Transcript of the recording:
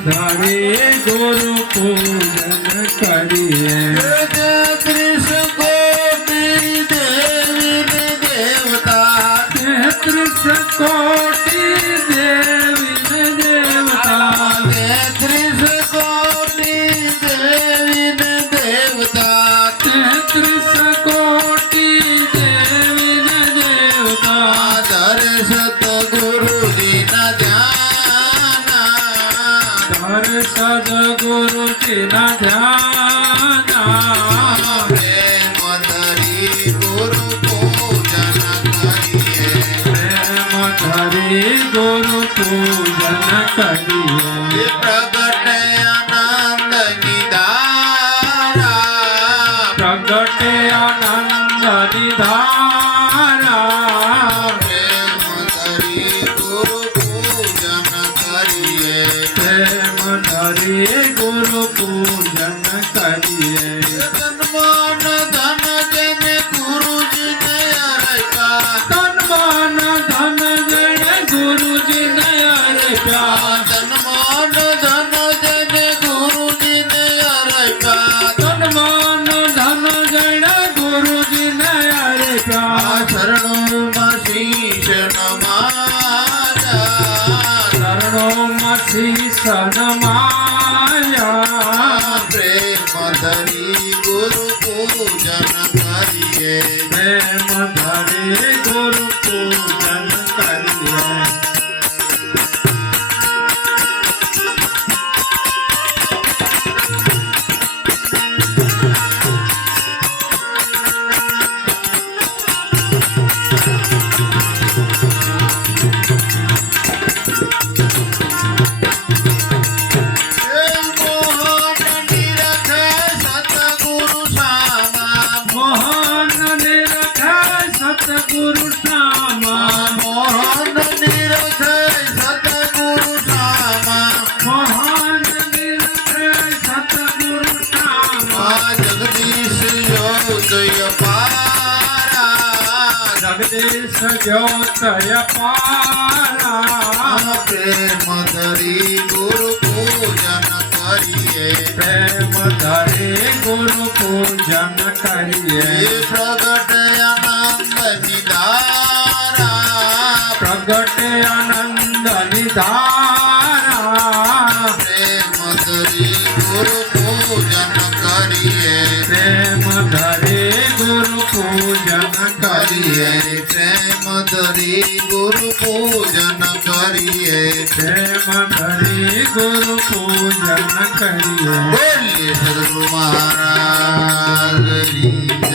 ધરે ગુરુ પૂજન કરીએ ત્રીસ કોટી દેવી દેવતા ત્રીસ કોટી દેવી દેવતા ત્રીસ કોટી દેવી દેવતા ત્રીસ કોટી દેવી દેવતા દર્શત ગુરુજી ના ધ્યાન પ્રેમ ધરી ગુરુ પૂજન કરીએ પ્રેમ ધરી ગુરુ પૂજન કરીએ. પ્રગટે આનંદ નિધારા પ્રગટે આનંદ નિધારા శ్రీ సనమాయా ప్రేమ ధని पूजन करिए प्रेम धरे गुरु पूजन सतगुरु श्यामा मोहन निरख सतगुरु श्यामा मोहन निरख सतगुरु श्यामा जगदीश ज्योतय पारा। जगदीश ज्योतय पारा। प्रेम धरी गुरु पूजन करिए। प्रेम धरी गुरु पूजन करिए। प्रभ નિધારા પ્રગટે આનંદ નિધારા પ્રેમ ધરી ગુરુ પૂજન કરીએ પ્રેમ ધરે ગુરુ પૂજન કરીએ કરીએ પ્રેમ ધરી ગુરુ પૂજન કરીએ પ્રેમ ધરે ગુરુ પૂજન કરીએ બોલીએ સદગુરુ મહારાજની જય